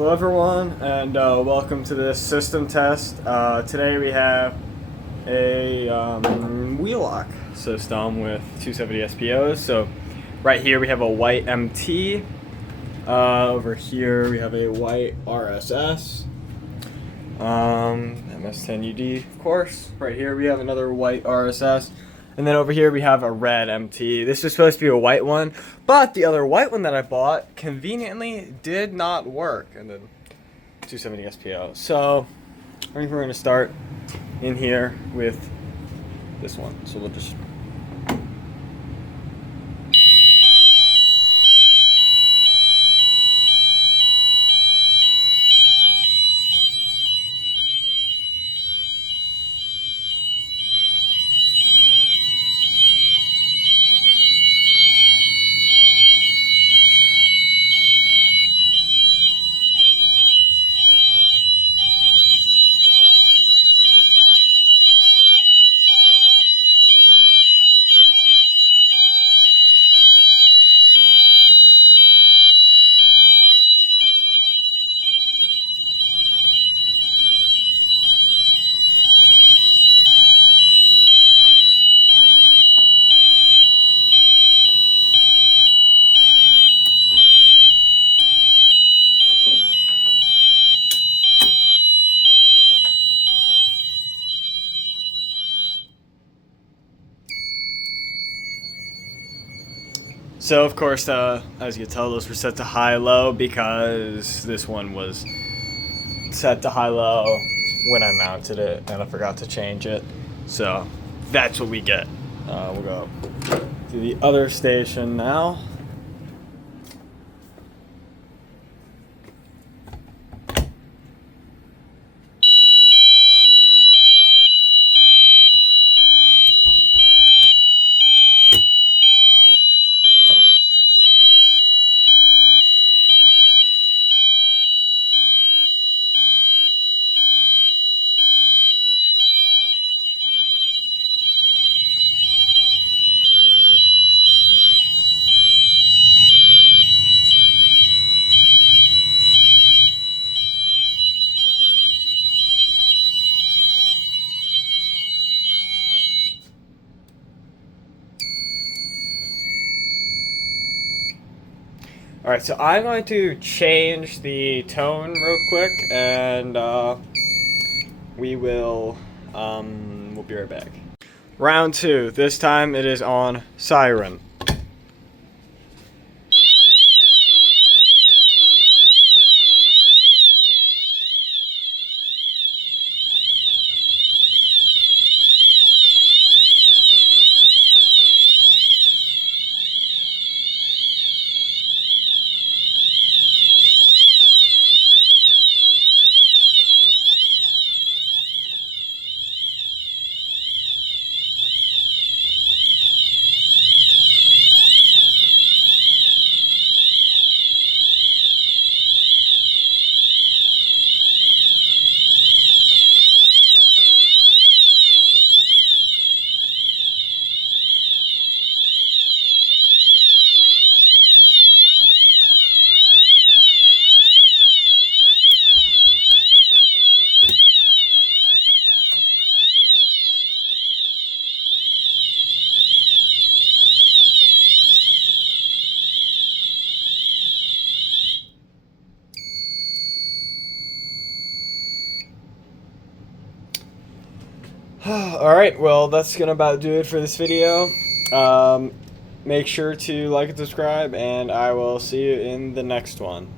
Hello everyone, and welcome to this system test. Today we have a Wheelock system with 270 SPOs. So right here we have a white MT. Over here we have a white RSS. MS10UD, of course. Right here we have another white RSS. And then over here we have a red MT. This was supposed to be a white one, but the other white one that I bought conveniently did not work. And then 270 SPO. So I think we're going to start in here with this one. So we'll just... So of course, as you can tell, those were set to high-low because this one was set to high-low when I mounted it, and I forgot to change it. So that's what we get. We'll go to the other station now. Alright, so I'm going to change the tone real quick, and we'll be right back. Round 2. This time it is on Siren. Alright, well, that's gonna about do it for this video. Make sure to like and subscribe, and I will see you in the next one.